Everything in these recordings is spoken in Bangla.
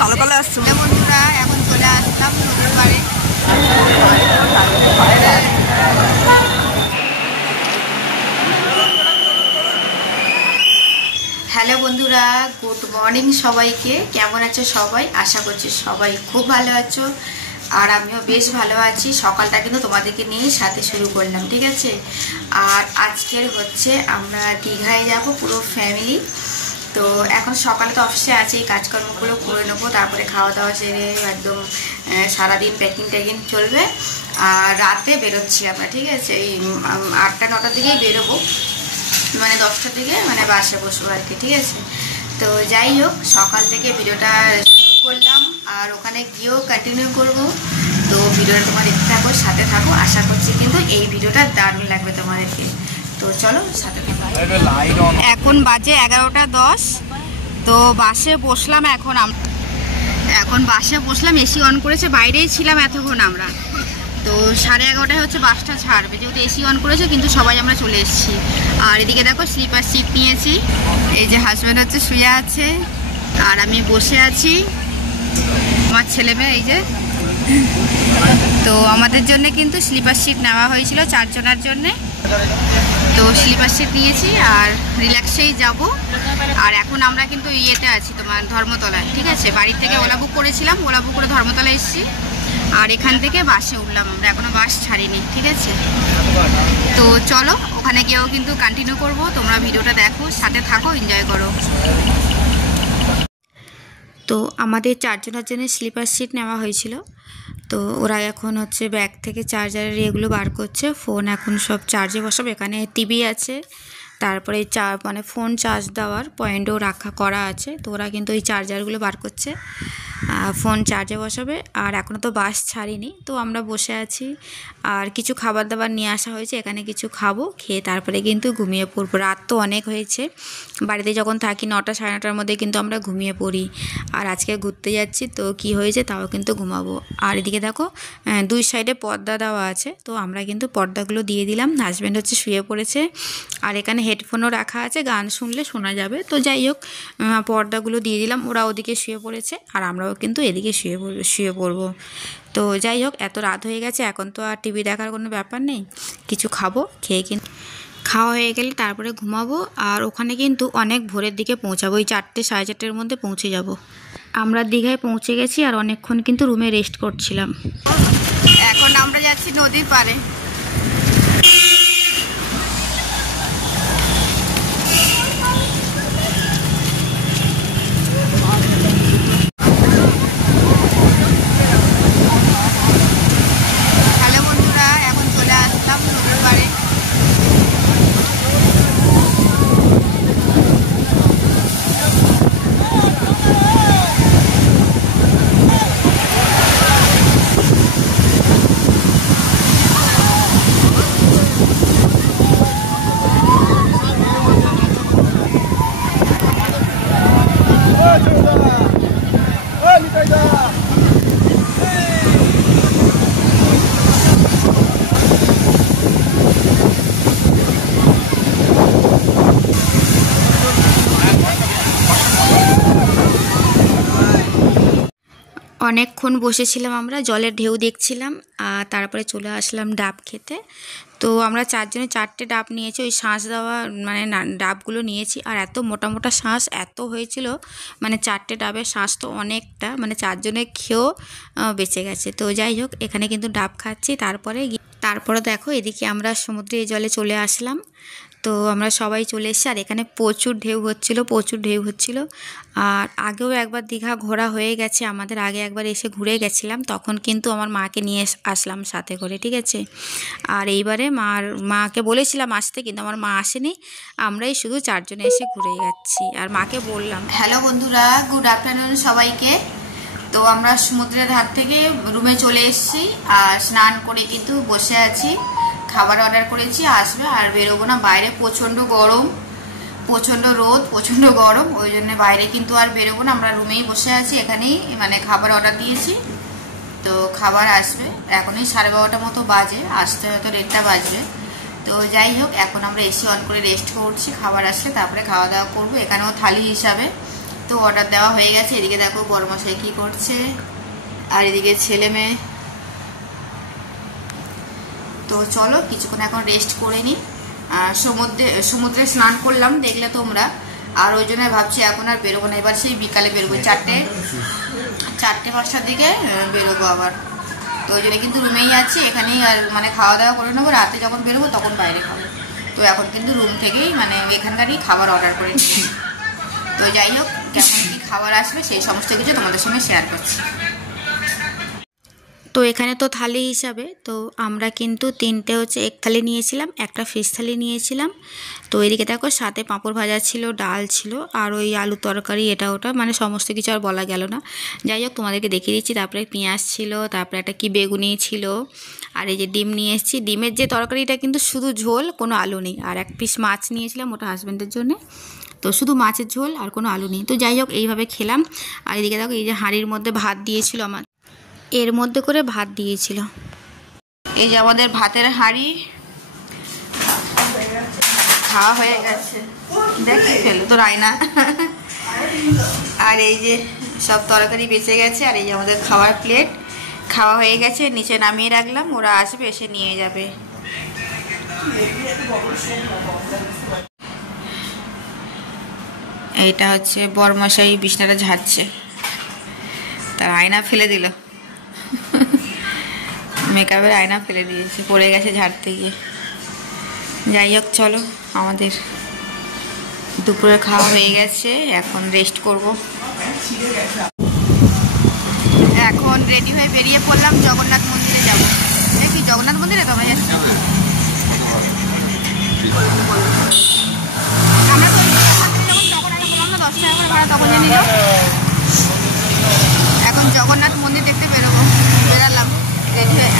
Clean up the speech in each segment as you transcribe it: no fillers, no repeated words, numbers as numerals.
কালো কালো আসছে বন্ধুরা, এখন চলে আসলাম নদীর পাড়ে। হ্যালো বন্ধুরা, গুড মর্নিং সবাইকে। কেমন আছো সবাই? আশা করছি সবাই খুব ভালো আছো, আর আমিও বেশ ভালো আছি। সকালটা কিন্তু তোমাদেরকে নিয়ে সাথে শুরু করলাম, ঠিক আছে। আর আজকের হচ্ছে আমরা দীঘায় যাব পুরো ফ্যামিলি। তো এখন সকালে তো অফিসে আছি, এই কাজকর্মগুলো করে নেবো, তারপরে খাওয়া দাওয়া সেরে একদম সারাদিন প্যাকিং চলবে। আর রাতে বেরোচ্ছি আমরা, ঠিক আছে। এই 8টা-9টার দিকেই বেরোবো, মানে 10টার দিকে মানে বাসে বসবো আর কি, ঠিক আছে। তো যাই হোক, সকাল থেকে ভিডিওটা শুরু করলাম, আর ওখানে গিয়েও কন্টিনিউ করব। তো ভিডিওটা তোমার দেখতে থাকো, সাথে থাকো। আশা করছি কিন্তু এই ভিডিওটা দারুণ লাগবে তোমাদেরকে। তো চলো সাথে থাকো। এখন বাজে 11টা 10। তো বাসে বসলাম, এখন বাসে বসলাম, এসি অন করেছে, বাইরেই ছিলাম এতক্ষণ আমরা। তো 11:30টায় হচ্ছে বাসটা ছাড়বে, যেহেতু এসি অন করেছে, কিন্তু সবাই আমরা চলে এসেছি। আর এদিকে দেখো স্লিপার সিট নিয়েছি, এই যে হাজব্যান্ড হচ্ছে শুয়ে আছে, আর আমি বসে আছি, আমার ছেলে মেয়ে এই যে। তো আমাদের জন্য কিন্তু স্লিপার সিট নেওয়া হয়েছিল 4 জনের জন্যে। তো স্লিপার সিট নিয়েছি, আর রিল্যাক্সেই যাব। আর এখন আমরা কিন্তু ইয়েতে আছি, তোমার ধর্মতলায়, ঠিক আছে। বাড়ির থেকে ওলা বুক করেছিলাম, ওলা বুক করে ধর্মতলায় এসেছি, আর এখান থেকে বাসে উঠলাম আমরা, এখনো বাস ছাড়িনি, ঠিক আছে। তো চলো ওখানে গিয়েও কিন্তু কন্টিনিউ করব। তোমরা ভিডিওটা দেখো, সাথে থাকো, এনজয় করো। তো আমাদের 4 জনের জন্য স্লিপার সিট নেওয়া হয়েছিল। তো ওরা এখন হচ্ছে ব্যাগ থেকে চার্জারের এগুলো বার করছে, ফোন এখন সব চার্জে বসাবে। এখানে টিভি আছে, তারপরে মানে ফোন চার্জ দেওয়ার পয়েন্টও করা আছে। তো ওরা কিন্তু এই চার্জারগুলো বার করছে, ফোন চার্জে বসাবে। আর এখনও তো বাস ছাড়িনি, তো আমরা বসে আছি। আর কিছু খাবার দাবার নিয়ে আসা হয়েছে, এখানে কিছু খাবো, খেয়ে তারপরে কিন্তু ঘুমিয়ে পড়বো। রাত তো অনেক হয়েছে, বাড়িতে যখন থাকি 9টা-9:30টার মধ্যে কিন্তু আমরা ঘুমিয়ে পড়ি। আর আজকে ঘুরতে যাচ্ছি, তো কি হয়েছে তাও কিন্তু ঘুমাবো। আর এদিকে দেখো 2 সাইডে পর্দা দেওয়া আছে, তো আমরা কিন্তু পর্দাগুলো দিয়ে দিলাম। হাজব্যান্ড হচ্ছে শুয়ে পড়েছে, আর এখানে হেডফোনও রাখা আছে, গান শুনলে শোনা যাবে। তো যাই হোক, পর্দাগুলো দিয়ে দিলাম। ওরা ওদিকে শুয়ে পড়েছে, আর আমরাও কিন্তু এদিকে শুয়ে পড়বো। তো যাই হোক, এত রাত হয়ে গেছে, এখন তো আর টিভি দেখার কোনো ব্যাপার নেই। কিছু খাবো, খেয়ে কিন্তু খাওয়া হয়ে গেলে তারপরে ঘুমাবো। আর ওখানে কিন্তু অনেক ভোরের দিকে পৌঁছাবো, ওই 4টে-4:30টার মধ্যে পৌঁছে যাব। আমরা দীঘায় পৌঁছে গেছি, আর অনেকক্ষণ কিন্তু রুমে রেস্ট করছিলাম। এখন আমরা যাচ্ছি নদীর পাড়ে। অনেকক্ষণ বসেছিলাম আমরা, জলের ঢেউ দেখছিলাম, আর তারপরে চলে আসলাম ডাব খেতে। তো আমরা 4 জনে 4টে ডাব নিয়েছি, ওই শাঁস দেওয়া মানে ডাবগুলো নিয়েছি। আর এত মোটা মোটা শাঁস এত হয়েছিল, মানে 4টে ডাবের শাঁস তো অনেকটা, মানে 4 জনে খেয়েও বেঁচে গেছে। তো যাই হোক, এখানে কিন্তু ডাব খাচ্ছি। তারপরে দেখো এদিকে আমরা সমুদ্রের জলে চলে আসলাম। তো আমরা সবাই চলে এসেছি, আর এখানে প্রচুর ঢেউ হচ্ছিল। আর আগেও একবার দীঘা ঘোরা হয়ে গেছে আমাদের, আগে একবার এসে ঘুরে গেছিলাম, তখন কিন্তু আমার মাকে নিয়ে আসলাম সাথে করে, ঠিক আছে। আর এইবারে মাকে বলেছিলাম আসতে, কিন্তু আমার মা আসেনি, আমরাই শুধু 4 জনে এসে ঘুরে যাচ্ছি। আর মাকে বললাম। হ্যালো বন্ধুরা, গুড আফটারনুন সবাইকে। তো আমরা সমুদ্রের ধার থেকে রুমে চলে এসেছি, আর স্নান করে কিন্তু বসে আছি। খাবার অর্ডার করেছি, আসবে। আর বেরোবো না, বাইরে প্রচণ্ড গরম, প্রচণ্ড রোদ, প্রচণ্ড গরম, ওই জন্য বাইরে কিন্তু আর বেরোবো না। আমরা রুমেই বসে আছি, এখানেই মানে খাবার অর্ডার দিয়েছি। তো খাবার আসবে, এখনই 12:30 মতো বাজে, আসতে হয়তো 1:30 বাজবে। তো যাই হোক, এখন আমরা এসি অন করে রেস্ট করছি, খাবার আসলে তারপরে খাওয়া দাওয়া করবো। এখানেও থালি হিসাবে তো অর্ডার দেওয়া হয়ে গেছে। এদিকে দেখো বড়মশাই কি করছে, আর এদিকে ছেলে মেয়ে। তো চলো কিছুক্ষণ এখন রেস্ট করে নিই। সমুদ্রে স্নান করলাম দেখলে তোমরা, আর ওই জন্য ভাবছি এখন আর বেরোবো না, এবার সেই বিকালে বেরোবো, 4টে-5টার দিকে বেরোবো আবার। তো ওই জন্য কিন্তু রুমেই আছি, এখানেই আর মানে খাওয়া দাওয়া করে নেবো, রাতে যখন বেরোবো তখন বাইরে খাবো। তো এখন কিন্তু রুম থেকেই মানে এখানকারই খাবার অর্ডার করে নিচ্ছি। তো যাই হোক, কেমন কি খাবার আসবে সেই সমস্ত কিছু তোমাদের সঙ্গে শেয়ার করছি। তো এখানে তো থালি হিসাবে তো আমরা কিন্তু 3টে হচ্ছে এগ থালি নিয়েছিলাম, একটা ফিশ থালি নিয়েছিলাম। তো এদিকে দেখো সাথে পাঁপড় ভাজা ছিল, ডাল ছিল, আর ওই আলু তরকারি এটা ওটা মানে সমস্ত কিছু আর বলা গেল না। যাই হোক তোমাদেরকে দেখিয়ে দিচ্ছি। তারপরে পেঁয়াজ ছিল, তারপরে একটা কি বেগুনি ছিল, আর এই যে ডিম নিয়ে এসেছি। ডিমের যে তরকারিটা কিন্তু শুধু ঝোল, কোনো আলু নেই। আর এক পিস মাছ নিয়েছিলাম, ওটা হাজব্যান্ডের জন্য, তো শুধু মাছের ঝোল আর কোনো আলু নেই। তো যাই হোক এইভাবে খেলাম। আর এদিকে দেখো এই যে হাঁড়ির মধ্যে ভাত দিয়েছিল, আমার এর মধ্যে করে ভাত দিয়েছিল। এই যে আমাদের ভাতের হাঁড়ি খাওয়া হয়ে গেছে, দেখি ফেলো তো রায়না। আর এই যে সব তরকারি বেঁচে গেছে, আর এই যে আমাদের খাওয়ার প্লেট খাওয়া হয়ে গেছে, নিচে নামিয়ে রাখলাম, ওরা আসবে এসে নিয়ে যাবে। এইটা হচ্ছে বরমশাই বিছনাটা ঝাড়ছে, তার আয়না ফেলে দিল, মেকআপের আয়না ফেলে দিয়েছে, পড়ে গেছে ঝাড়তে গিয়ে। যাই হোক চলো, আমাদের দুপুরে খাওয়া হয়ে গেছে, এখন রেস্ট করব। এখন রেডি হয়ে বেরিয়ে পড়লাম, জগন্নাথ মন্দিরে যাব। দেখি জগন্নাথ মন্দিরে তো আমরা যাচ্ছি, আমরা তো যখন বললাম না 10 টাকা করে ভাড়া তখন নিয়ে নিল। এখন জগন্নাথ মন্দির দেখতে বেরালাম রেডি হয়ে।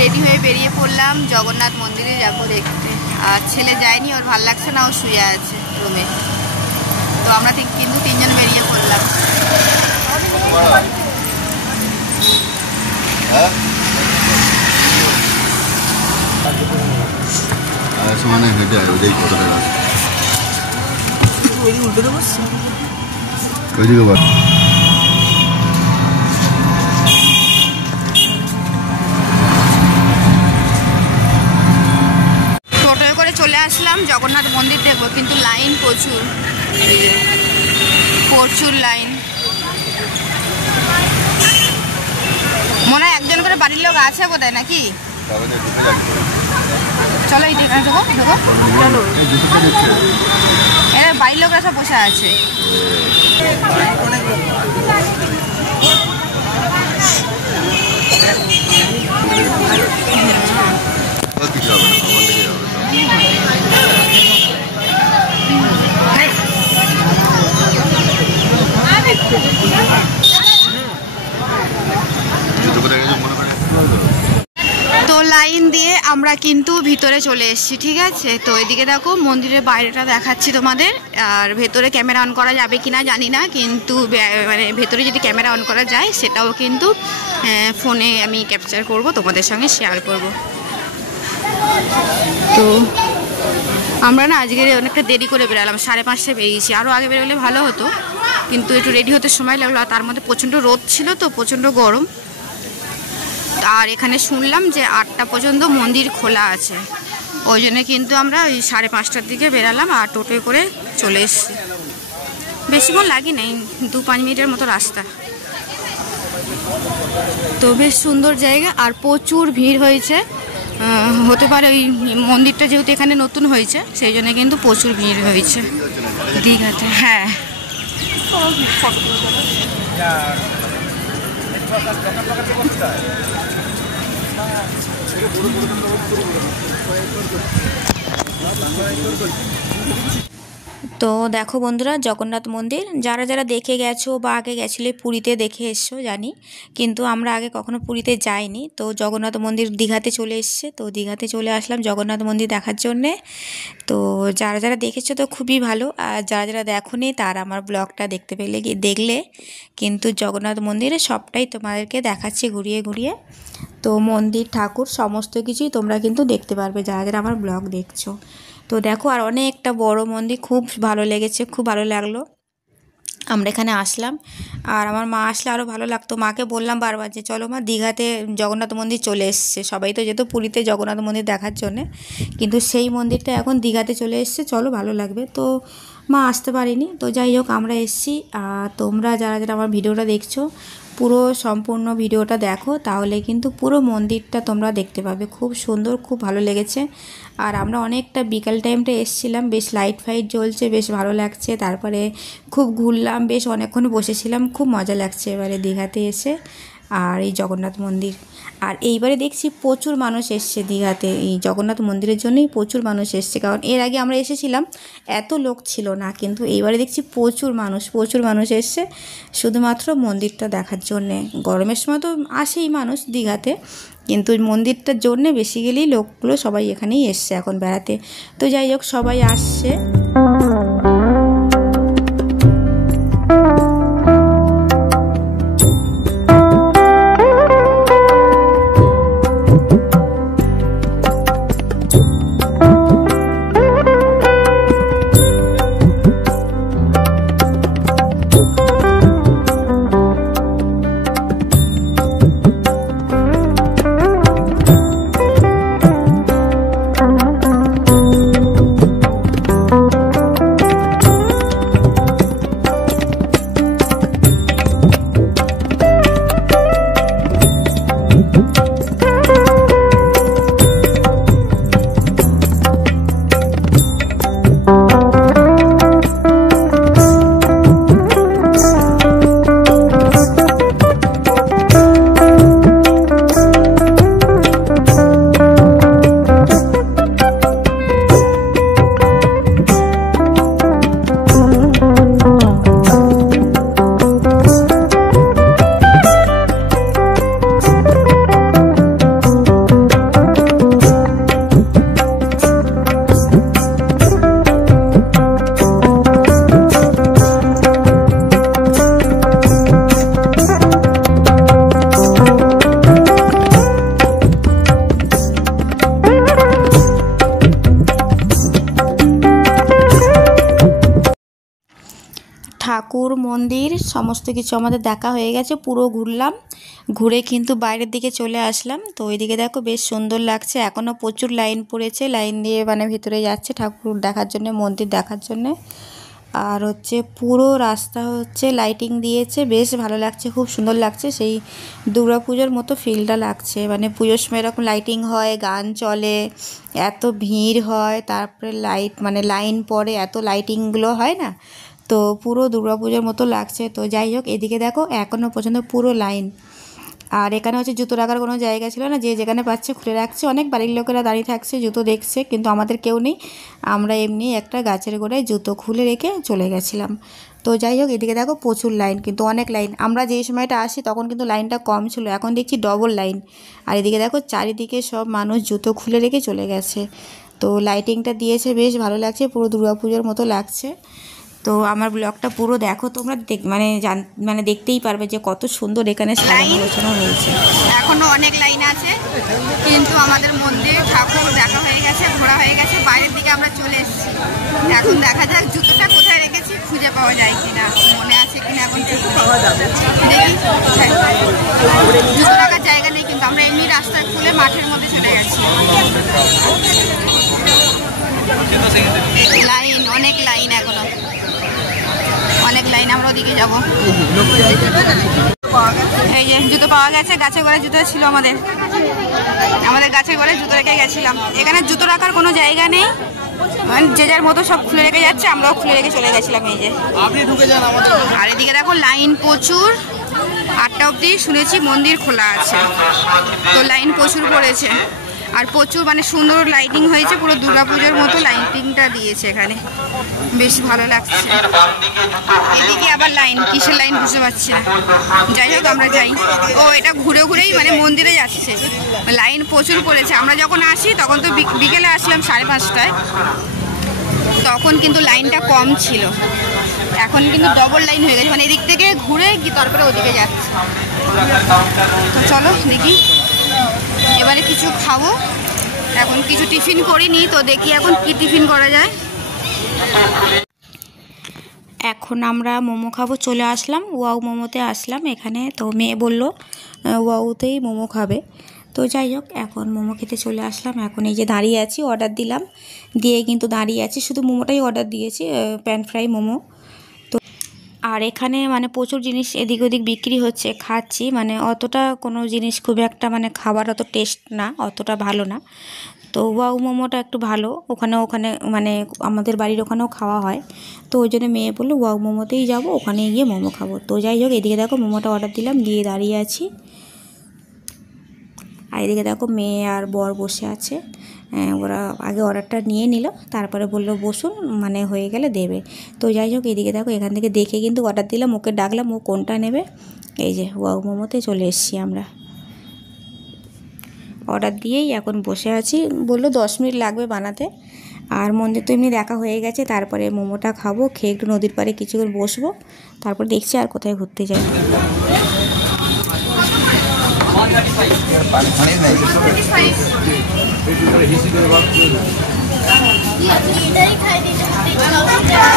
রেডি হয়ে বেরিয়ে পড়লাম, জগন্নাথ মন্দিরে যাবো দেখতে। আর ছেলে যায়নি, ওর ভাল লাগছে না, ও শুয়ে আছে রুমে। তো আমরা কিন্তু 3জন বেরিয়ে পড়লাম। টোটোয় করে চলে আসলাম, জগন্নাথ মন্দির দেখবো, কিন্তু লাইন প্রচুর, প্রচুর লাইন। মনে হয় একজন করে বাড়ির লোক আছে বোধহয় নাকি। চলো এই ঢোকো ঢোকো, চলো। এরা বাড়ির লোকরা সব বসে আছে। তো লাইন দিয়ে আমরা কিন্তু ভিতরে চলে এসেছি, ঠিক আছে। তো এদিকে দেখো মন্দিরের বাইরেটা দেখাচ্ছি তোমাদের, আর ভেতরে ক্যামেরা অন করা যাবে কিনা জানি না, কিন্তু মানে ভেতরে যদি ক্যামেরা অন করা যায় সেটাও কিন্তু ফোনে আমি ক্যাপচার করব, তোমাদের সঙ্গে শেয়ার করব। তো আমরা না আজকে অনেকটা দেরি করে বেরালাম, 5:30টায় বেরিয়েছি। আরও আগে বেরোলে ভালো হতো, কিন্তু একটু রেডি হতে সময় লাগলো, আর তার মধ্যে প্রচণ্ড রোদ ছিল, তো প্রচণ্ড গরম। আর এখানে শুনলাম যে 8টা পর্যন্ত মন্দির খোলা আছে, ওই জন্য কিন্তু আমরা ওই 5:30টার দিকে বেরালাম, আর টোটোয় করে চলে এসেছি। বেশিক্ষণ লাগে নেই, 2-5 মিনিটের মতো রাস্তা। তো বেশ সুন্দর জায়গা, আর প্রচুর ভিড় হয়েছে। হতে পারে ওই মন্দিরটা যেহেতু এখানে নতুন হয়েছে, সেই জন্য কিন্তু প্রচুর ভিড় হয়েছে দীঘাতে। হ্যাঁ, তো দেখো বন্ধুরা, জগন্নাথ মন্দির যারা যারা দেখে গেছো বা আগে গেছিলে পুরীতে দেখে এসছো জানি, কিন্তু আমরা আগে কখনো পুরীতে যাইনি। তো জগন্নাথ মন্দির দীঘাতে চলে এসছে, তো দীঘাতে চলে আসলাম জগন্নাথ মন্দির দেখার জন্যে। তো যারা যারা দেখেছো তো খুবই ভালো, আর যারা যারা দেখোনি তারা আমার ব্লগটা দেখতে পেলে দেখলে কিন্তু জগন্নাথ মন্দিরে সবটাই তোমাদেরকে দেখাচ্ছি ঘুরিয়ে ঘুরিয়ে। তো মন্দির ঠাকুর সমস্ত কিছুই তোমরা কিন্তু দেখতে পারবে যারা যারা আমার ব্লগ দেখছো। তো দেখো, আর অনেকটা বড় মন্দির, খুব ভালো লেগেছে, খুব ভালো লাগলো। আমরা এখানে আসলাম, আর আমার মা আসলে আরও ভালো লাগতো। মাকে বললাম বারবার যে চলো মা, দীঘাতে জগন্নাথ মন্দির চলে এসছে, সবাই তো যেত পুরীতে জগন্নাথ মন্দির দেখার জন্যে, কিন্তু সেই মন্দিরটা এখন দীঘাতে চলে এসছে, চলো ভালো লাগবে। তো মা আসতে পারিনি, তো যাই হোক আমরা এসছি। আর তোমরা যারা যারা আমার ভিডিওটা দেখছো পুরো সম্পূর্ণ ভিডিওটা দেখো, তাহলে কিন্তু পুরো মন্দিরটা তোমরা দেখতে পাবে। খুব সুন্দর, খুব ভালো লেগেছে। আর আমরা অনেকটা বিকাল টাইমটা এসেছিলাম, বেশ লাইট ফাইট জ্বলছে, বেশ ভালো লাগছে। তারপরে খুব ঘুরলাম, বেশ অনেকক্ষণ বসেছিলাম, খুব মজা লাগছে এবারে দীঘাতে এসে আর এই জগন্নাথ মন্দির। আর এইবারে দেখছি প্রচুর মানুষ এসছে দীঘাতে, এই জগন্নাথ মন্দিরের জন্যই প্রচুর মানুষ এসছে। কারণ এর আগে আমরা এসেছিলাম এত লোক ছিল না, কিন্তু এইবারে দেখছি প্রচুর মানুষ এসছে শুধুমাত্র মন্দিরটা দেখার জন্যে। গরমের সময় তো আসেই মানুষ দীঘাতে, কিন্তু মন্দিরটার জন্যে বেসিক্যালি লোকগুলো সবাই এখানেই এসছে এখন বেড়াতে। তো যাই হোক সবাই আসছে। ঠাকুর মন্দির সমস্ত কিছু আমাদের দেখা হয়ে গেছে, পুরো ঘুরলাম, ঘুরে কিন্তু বাইরের দিকে চলে আসলাম। তো ওইদিকে দেখো বেশ সুন্দর লাগছে, এখনও প্রচুর লাইন পড়েছে, লাইন দিয়ে মানে ভিতরে যাচ্ছে ঠাকুর দেখার জন্য, মন্দির দেখার জন্যে। আর হচ্ছে পুরো রাস্তা হচ্ছে লাইটিং দিয়েছে, বেশ ভালো লাগছে, খুব সুন্দর লাগছে, সেই দুর্গা পুজোর মতো ফিলটা লাগছে। মানে পুজোর সময় এরকম লাইটিং হয়, গান চলে, এত ভিড় হয়, তারপরে লাইন পড়ে, এত লাইটিংগুলো হয় না, তো পুরো দুর্গাপুজোর মতো লাগছে। তো যাই হোক এদিকে দেখো এখনও পর্যন্ত পুরো লাইন। আর এখানে হচ্ছে জুতো রাখার কোনো জায়গা ছিল না, যে যেখানে পাচ্ছে খুলে রাখছে, অনেক বাড়ির লোকেরা দাঁড়িয়ে থাকছে জুতো দেখছে, কিন্তু আমাদের কেউ নেই, আমরা এমনি একটা গাছের গোড়ায় জুতো খুলে রেখে চলে গেছিলাম। তো যাই হোক এদিকে দেখো প্রচুর লাইন, কিন্তু অনেক লাইন। আমরা যেই সময়টা আসি তখন কিন্তু লাইনটা কম ছিল, এখন দেখছি ডবল লাইন। আর এদিকে দেখো চারিদিকে সব মানুষ জুতো খুলে রেখে চলে গেছে। তো লাইটিংটা দিয়েছে, বেশ ভালো লাগছে, পুরো দুর্গাপুজোর মতো লাগছে। তো আমার ব্লগটা পুরো দেখো তোমরা, মানে দেখতেই পারবে যে কত সুন্দর এখানে সাজানো গোছানো হয়েছে। এখনও অনেক লাইন আছে, কিন্তু আমাদের মন্দির ঠাকুর দেখা হয়ে গেছে, ঘোরা হয়ে গেছে, বাইরের দিকে আমরা চলে এসেছি। এখন দেখা যাক জুতোটা কোথায় রেখেছি, খুঁজে পাওয়া যায় কিনা, মনে আছে কিনা এখন পাওয়া যাবে দেখি। জুতো রাখার জায়গা নেই, কিন্তু আমরা এমনি রাস্তায় খুলে মাঠের মধ্যে চলে গেছি। লাইন, অনেক লাইন, এখনো অনেক লাইন, আমরা ওদিকে যাবো। এই যে জুতো পাওয়া গেছে, গাছের গোড়ায় জুতো ছিল আমাদের গাছের গোড়ায় জুতো রেখে গেছিলাম। এখানে জুতো রাখার কোনো জায়গা নেই, যে যার মতো সব খুলে রেখে যাচ্ছে, আমরাও খুলে রেখে চলে গেছিলাম। এই যে আর এদিকে দেখো লাইন প্রচুর, 8টা অবধি শুনেছি মন্দির খোলা আছে, তো লাইন প্রচুর পড়েছে। আর প্রচুর মানে সুন্দর লাইটিং হয়েছে, পুরো দুর্গাপুজোর মতো লাইটিংটা দিয়েছে এখানে, বেশ ভালো লাগছে। এদিকে আবার লাইন, কিসের লাইন বুঝতে পারছি না। যাই হোক আমরা যাই। ও এটা ঘুরে ঘুরেই মানে মন্দিরে যাচ্ছে, লাইন প্রচুর পড়েছে। আমরা যখন আসি তখন তো বিকেলে আসলাম 5:30টায়, তখন কিন্তু লাইনটা কম ছিল, এখন কিন্তু ডবল লাইন হয়ে গেছে, মানে এদিক থেকে ঘুরে কি তারপরে ওদিকে যাচ্ছে। তো চলো দেখি, এবারে কিছু খাবো, এখন কিছু টিফিন করিনি, তো দেখি এখন কি টিফিন করা যায়। এখন আমরা মোমো খাবো, চলে আসলাম ওয়াও মোমোতে আসলাম এখানে। তো মেয়ে বললো ওয়াওতেই মোমো খাবে, তো যাই হোক এখন মোমো খেতে চলে আসলাম। এখন এই যে দাঁড়িয়ে আছি, অর্ডার দিলাম, দিয়ে কিন্তু দাঁড়িয়ে আছি, শুধু মোমোটাই অর্ডার দিয়েছি, প্যান ফ্রাই মোমো। তো আর এখানে মানে প্রচুর জিনিস এদিক ওদিক বিক্রি হচ্ছে, খাচ্ছি, মানে অতটা কোনো জিনিস খুব একটা মানে খাবার অত টেস্ট না, অতটা ভালো না। তো ওয়াও মোমোটা একটু ভালো, ওখানে মানে আমাদের বাড়ির ওখানেও খাওয়া হয়, তো ওই জন্য মেয়ে বললো ওয়াও মোমোতেই যাবো, ওখানে গিয়ে মোমো খাবো। তো যাই হোক এদিকে দেখো মোমোটা অর্ডার দিলাম, দিয়ে দাঁড়িয়ে আছি, আর এদিকে দেখো মেয়ে আর বর বসে আছে। ওরা আগে অর্ডারটা নিয়ে নিল, তারপরে বললো বসুন, মানে হয়ে গেলে দেবে। তো যাই হোক এদিকে দেখো এখান থেকে দেখে কিন্তু অর্ডার দিলাম, ওকে ডাকলাম ও কোনটা নেবে। এই যে ওয়াও মোমোতে চলে এসেছি আমরা, অর্ডার দিয়েই এখন বসে আছি। বললো 10 মিনিট লাগবে বানাতে। আর মন্দির তো এমনি দেখা হয়ে গেছে, তারপরে মোমোটা খাবো, খেয়ে একটু নদীর পাড়ে কিছুক্ষণ বসবো, তারপর দেখছি আর কোথায় ঘুরতে যাই।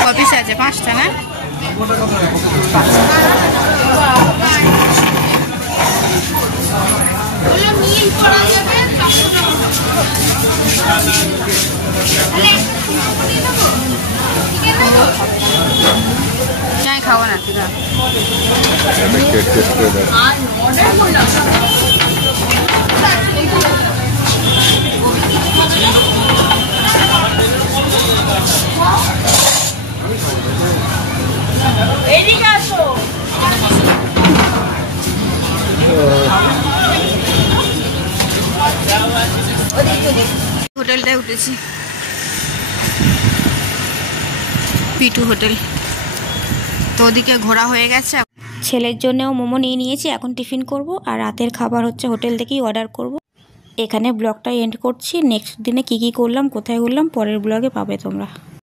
কপিস আছে 5টা না? যাই খাবো না তুই হোটেলটায় উঠেছি, পিটু হোটেল। তো ওদিকে ঘোরা হয়ে গেছে, ছেলের জন্যও মোমো নিয়ে নিয়েছি, এখন টিফিন করব, আর রাতের খাবার হচ্ছে হোটেল থেকেই অর্ডার করব। এখানে ব্লগটা এন্ড করছি, নেক্সট দিনে কি করলাম, কোথায় ঘুরলাম, পরের ব্লগে পাবে তোমরা।